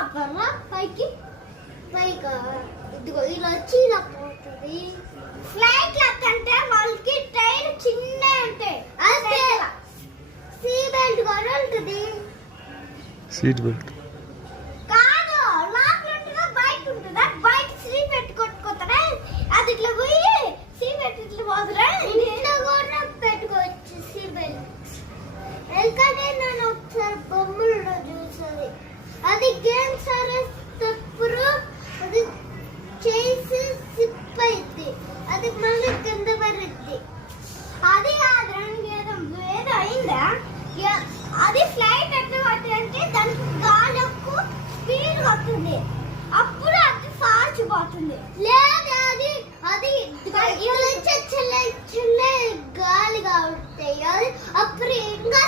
పోతారా పైకి పైగా ఇదిగో ఇలా వచ్చి ఇలా పోతుంది. ఫ్లైట్ అంటే వాళ్ళకి టైర్ చిన్న ఉంటాయి. అదే సీట్ బెల్ట్ కూడా ఉంటుంది. సీట్ బెల్ట్ కాదు, లోపల బైక్ ఉంటుంది. బైక్ సీట్ బెల్ట్ కొట్టుకోతారా, అది ఇట్లా పోయి సీట్ బెల్ట్ ఇట్లా పోతారా, ఇంట్లో కూడా పెట్టుకోవచ్చు సీట్ బెల్ట్. ఎందుకంటే నేను ఒకసారి బొమ్మలో చూసాను, అది గేమ్స్ ఆడేటప్పుడు అది చేసి సిప్ అయింది, అది మళ్ళీ కింద పడుద్ది. అది కాదు ఏదో ఏదో అయిందా, అది ఫ్లైట్ ఎట్లా పట్టడానికి దానికి గాలి ఎక్కువ స్పీడ్ వస్తుంది, అప్పుడు అది ఫాల్చిపోతుంది. లేదా అది అది గాలి కాబట్టి అప్పుడు ఇంకా